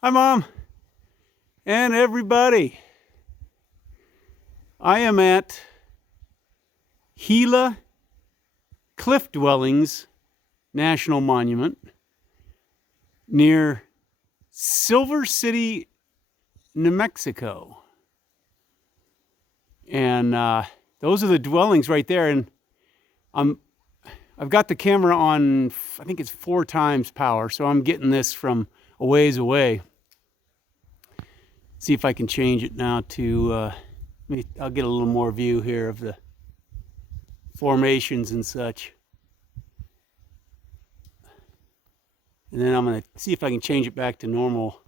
Hi, Mom, and everybody. I am at Gila Cliff Dwellings National Monument near Silver City, New Mexico. And those are the dwellings right there. And I've got the camera on, I think it's 4 times power, so I'm getting this from a ways away. See if I can change it now to, I'll get a little more view here of the formations and such. And then I'm going to see if I can change it back to normal.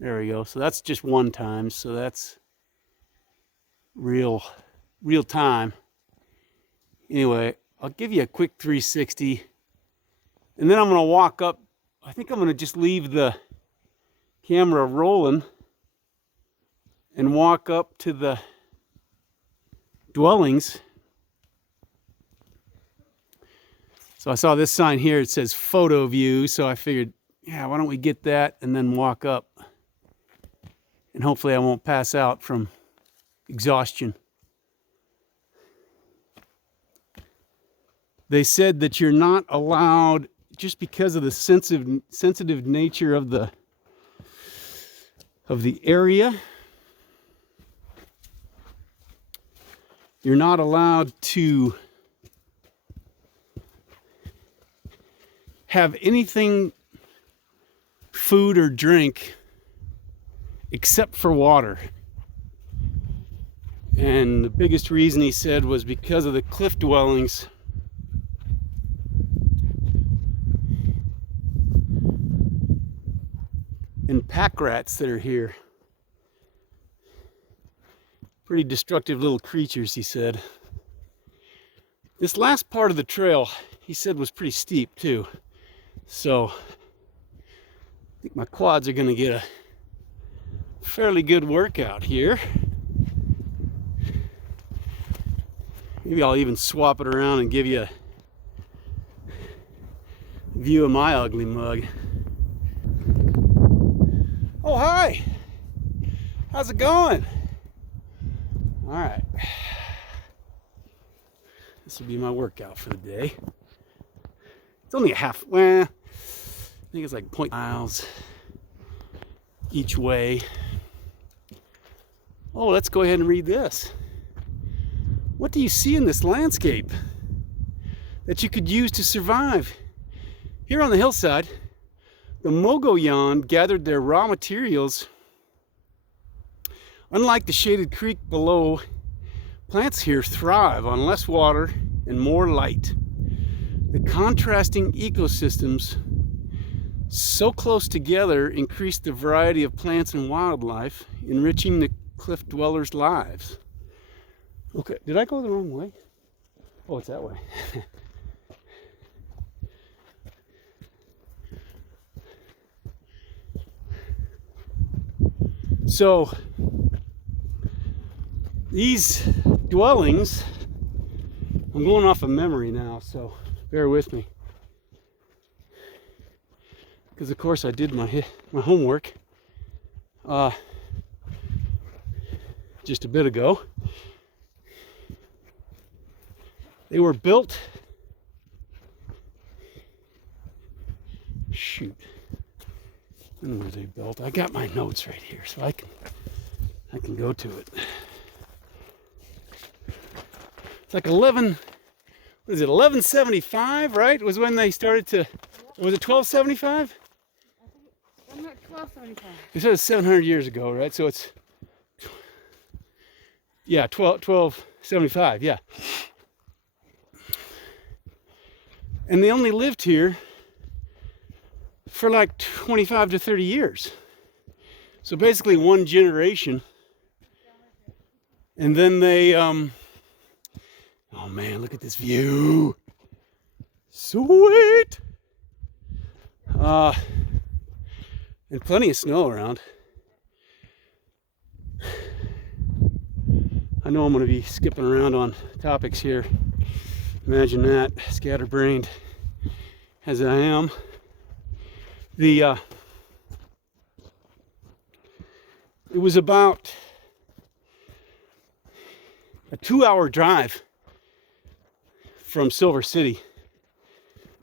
There we go. So that's just 1 time, so that's real time. Anyway, I'll give you a quick 360. And then I'm going to walk up. I think I'm going to just leave the camera rolling and walk up to the dwellings. So I saw this sign here, it says photo view, so I figured, yeah, why don't we get that and then walk up, and hopefully I won't pass out from exhaustion. They said that you're not allowed, just because of the sensitive nature of the area, you're not allowed to have anything, food or drink, except for water. And the biggest reason, he said, was because of the cliff dwellings. And pack rats that are here. Pretty destructive little creatures, he said. This last part of the trail, he said, was pretty steep too. So I think my quads are going to get a fairly good workout here. Maybe I'll even swap it around and give you a view of my ugly mug. Oh, hi. How's it going? All right. This will be my workout for the day. It's only a half, well, I think it's like 0.5 miles each way. Oh, let's go ahead and read this. What do you see in this landscape that you could use to survive? Here on the hillside, the Mogollon gathered their raw materials. Unlike the shaded creek below, plants here thrive on less water and more light. The contrasting ecosystems so close together increase the variety of plants and wildlife, enriching the cliff dwellers' lives. Okay, did I go the wrong way? Oh, it's that way. So these dwellings, I'm going off of memory now, so bear with me, because of course I did my homework just a bit ago. They were built, shoot, when were they built? I got my notes right here, so I can go to it. It's like 1175, right? Was when they started to, was it 1275? I'm at 1275. They said it's 700 years ago, right? So it's, yeah, 1275, yeah. And they only lived here for like 25 to 30 years. So basically 1 generation. And then they, oh man, look at this view. Sweet. And plenty of snow around. I know I'm going to be skipping around on topics here. Imagine that, scatterbrained as I am. The it was about a 2-hour drive from Silver City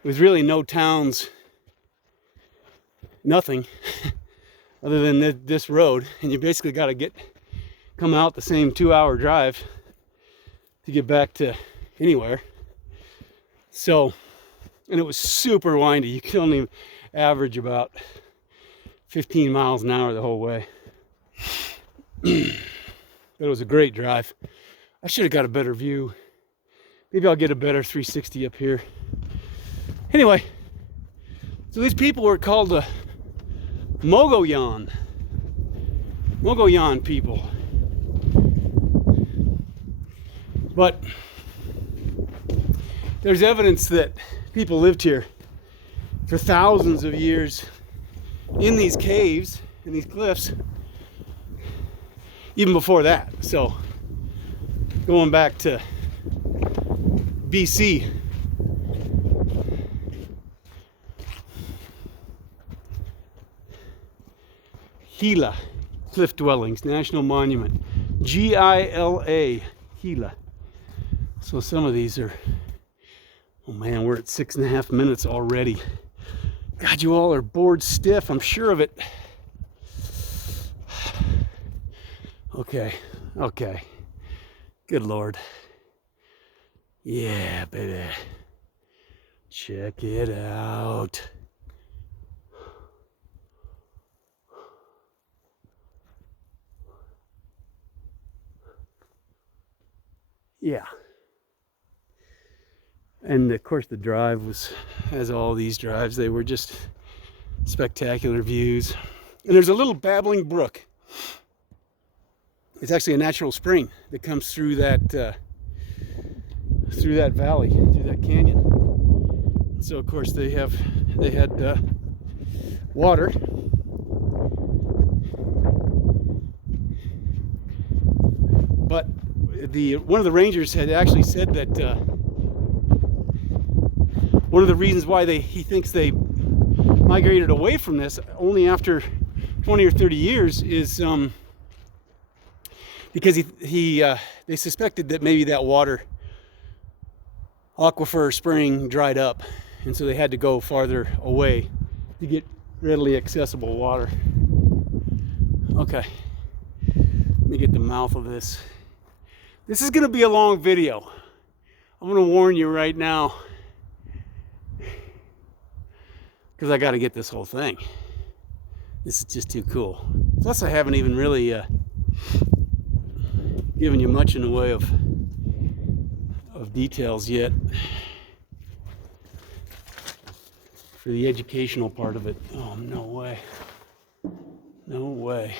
with really no towns, nothing other than this road. And you basically got to come out the same 2-hour drive to get back to anywhere. So, and it was super windy. You could only average about 15 miles an hour the whole way. But it was a great drive. I should have got a better view. Maybe I'll get a better 360 up here. Anyway, so these people were called the Mogollon people. But there's evidence that people lived here for thousands of years in these caves, in these cliffs, even before that. So going back to BC. Gila, Cliff Dwellings, National Monument. Gila, Gila. So some of these are, oh man, we're at 6.5 minutes already. God, you all are bored stiff, I'm sure of it. Okay. Good Lord. Yeah, baby. Check it out. Yeah. And of course the drive was, as all these drives, they were just spectacular views. And there's a little babbling brook. It's actually a natural spring that comes through that valley, through that canyon. So of course they had water. But one of the rangers had actually said that one of the reasons why he thinks they migrated away from this only after 20 or 30 years is because they suspected that maybe that water aquifer spring dried up, and so they had to go farther away to get readily accessible water. Okay, let me get the mouth of this. This is going to be a long video. I'm going to warn you right now, because I got to get this whole thing. This is just too cool. Plus I haven't even really given you much in the way of details yet for the educational part of it. Oh, no way. No way.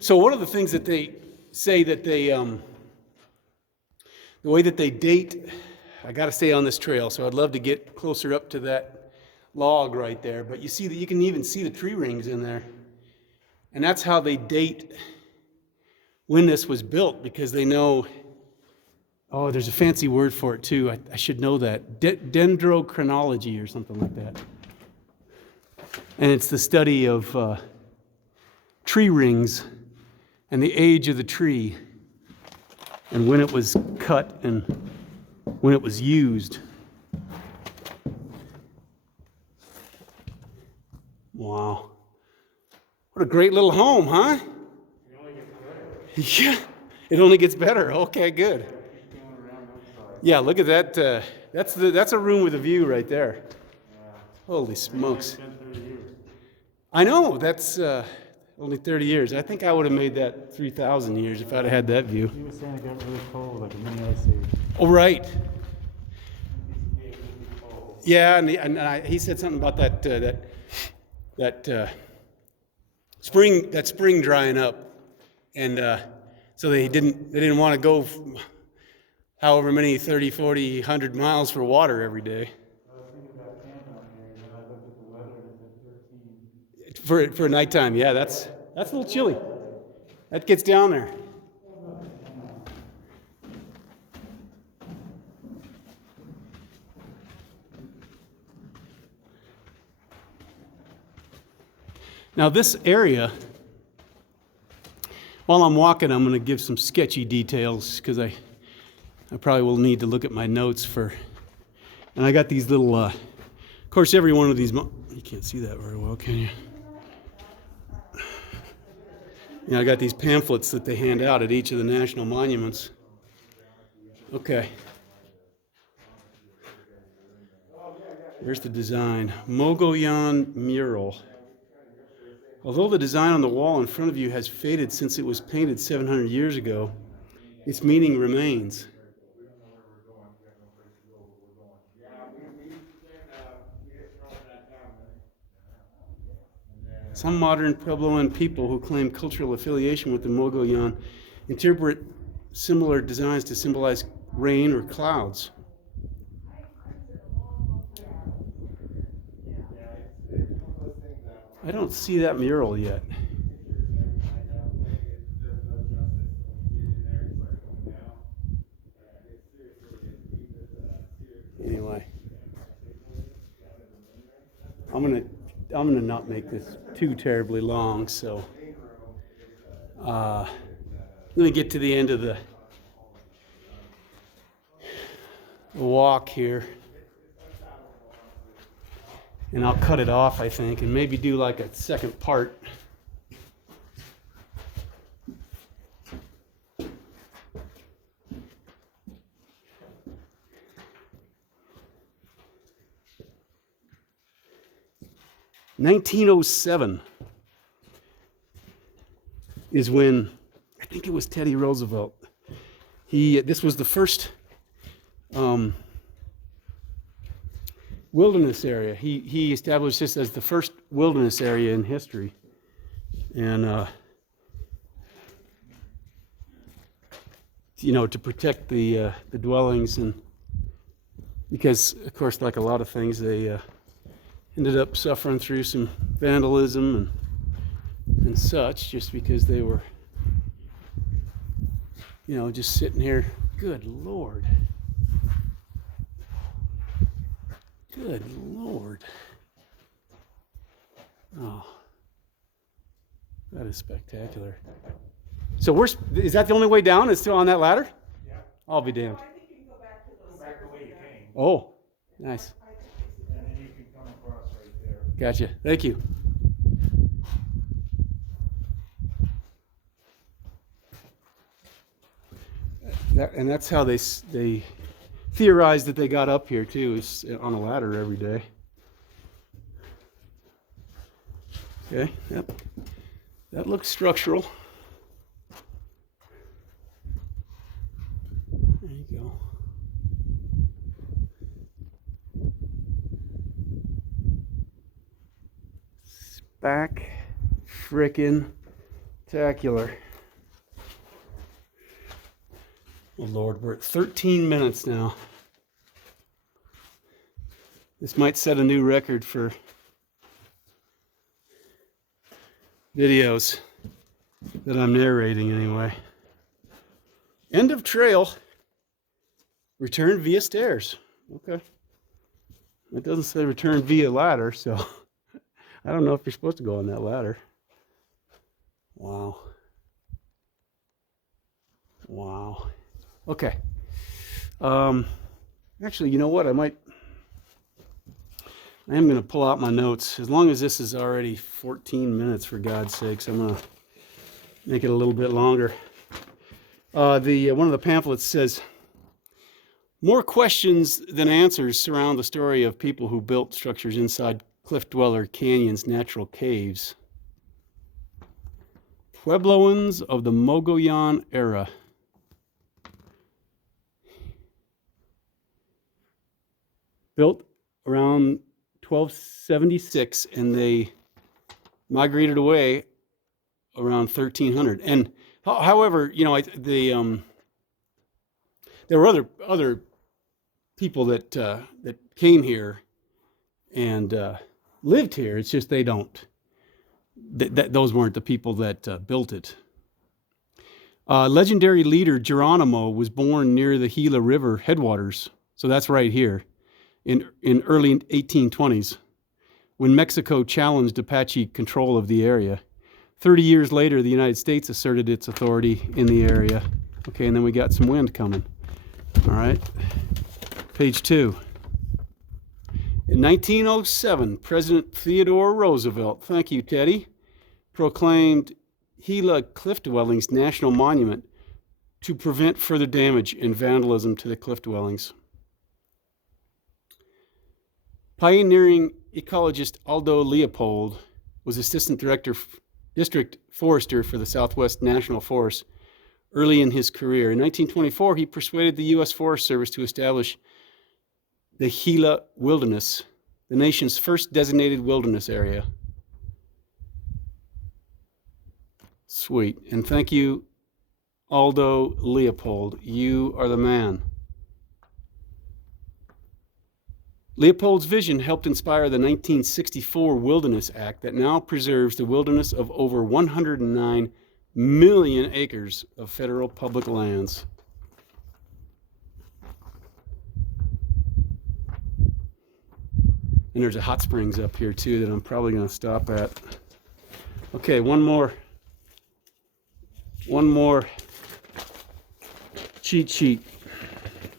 So one of the things that they say that they, the way that they date, I got to stay on this trail, so I'd love to get closer up to that log right there, but you see that you can even see the tree rings in there. And that's how they date when this was built, because they know, oh, there's a fancy word for it too. I should know that. Dendrochronology or something like that. And it's the study of tree rings and the age of the tree and when it was cut and when it was used. Wow. What a great little home, huh? It only gets better. Yeah, it only gets better. Okay, good. Keep going around those sides. Yeah, look at that. That's a room with a view right there. Yeah. Holy smokes. It's been 30 years. I know, that's only 30 years. I think I would have made that 3,000 years if I'd have had that view. He was saying it got really cold, like a mini ice age. Oh, right. It was really cold. Yeah, and he said something about that spring drying up, and so they didn't want to go however many 30, 40, 100 miles for water every day. I was thinking about camp out here, and then I looked at the weather and it said 13. For nighttime, yeah, that's a little chilly. That gets down there. Now this area While I'm walking, I'm going to give some sketchy details because I probably will need to look at my notes for. And I got these little, of course, every one of these. You can't see that very well, can you? Yeah, I got these pamphlets that they hand out at each of the national monuments. Okay. Here's the design. Mogollon mural. Although the design on the wall in front of you has faded since it was painted 700 years ago, its meaning remains. Some modern Puebloan people who claim cultural affiliation with the Mogollon interpret similar designs to symbolize rain or clouds. I don't see that mural yet. Anyway, I'm gonna not make this too terribly long, so let me get to the end of the walk here, and I'll cut it off, I think, and maybe do like a second part. (1907) is when, I think it was Teddy Roosevelt. This was the first wilderness area. He established this as the first wilderness area in history, and to protect the dwellings, and because of course, like a lot of things, they ended up suffering through some vandalism and such, just because they were, just sitting here. Good Lord. Good Lord. Oh, that is spectacular. So is that the only way down? It's still on that ladder? Yeah. I'll be damned. I think you can go back to those. Go back the way you came. Oh, nice. And then you can come across right there. Gotcha. Thank you. And that's how they theorized that they got up here too, is on a ladder every day. Okay, yep. That looks structural. There you go. Back frickin' tacular. Oh Lord, we're at 13 minutes now. This might set a new record for videos that I'm narrating anyway. End of trail. Return via stairs. Okay. It doesn't say return via ladder, so I don't know if you're supposed to go on that ladder. Wow. Wow. Okay. Actually, you know what? I am going to pull out my notes. As long as this is already 14 minutes, for God's sakes, I'm going to make it a little bit longer. One of the pamphlets says, more questions than answers surround the story of people who built structures inside Cliff Dweller Canyon's natural caves. Puebloans of the Mogollon era. Built around 1276, and they migrated away around 1300. And however, there were other people that came here and lived here. It's just they don't. Those weren't the people that built it. Legendary leader Geronimo was born near the Gila River headwaters, so that's right here, in early 1820s, when Mexico challenged Apache control of the area. 30 years later, the United States asserted its authority in the area. Okay, and then we got some wind coming. All right, page 2. In 1907, President Theodore Roosevelt, thank you, Teddy, proclaimed Gila cliff dwellings national monument to prevent further damage and vandalism to the cliff dwellings. Pioneering ecologist Aldo Leopold was assistant director, district forester for the Southwest National Forest early in his career. In 1924, he persuaded the U.S. Forest Service to establish the Gila Wilderness, the nation's first designated wilderness area. Sweet. And thank you, Aldo Leopold. You are the man. Leopold's vision helped inspire the 1964 Wilderness Act that now preserves the wilderness of over 109 million acres of federal public lands. And there's a hot springs up here too that I'm probably going to stop at. Okay, one more cheat sheet.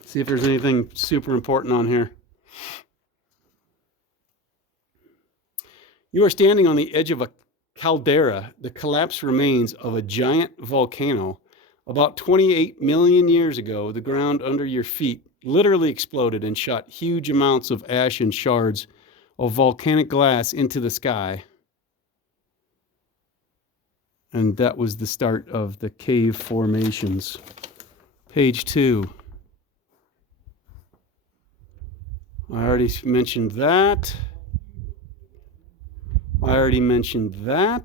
See if there's anything super important on here. You are standing on the edge of a caldera, the collapsed remains of a giant volcano. About 28 million years ago, the ground under your feet literally exploded and shot huge amounts of ash and shards of volcanic glass into the sky. And that was the start of the cave formations. Page 2. I already mentioned that. I already mentioned that.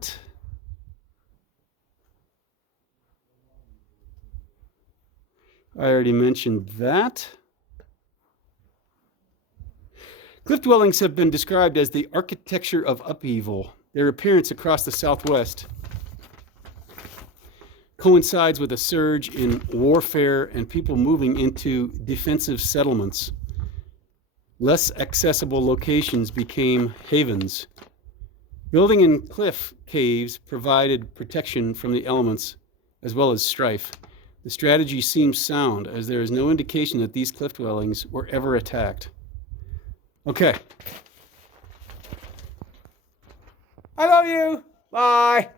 Cliff dwellings have been described as the architecture of upheaval. Their appearance across the Southwest coincides with a surge in warfare and people moving into defensive settlements. Less accessible locations became havens. Building in cliff caves provided protection from the elements as well as strife. The strategy seems sound, as there is no indication that these cliff dwellings were ever attacked. Okay. I love you. Bye.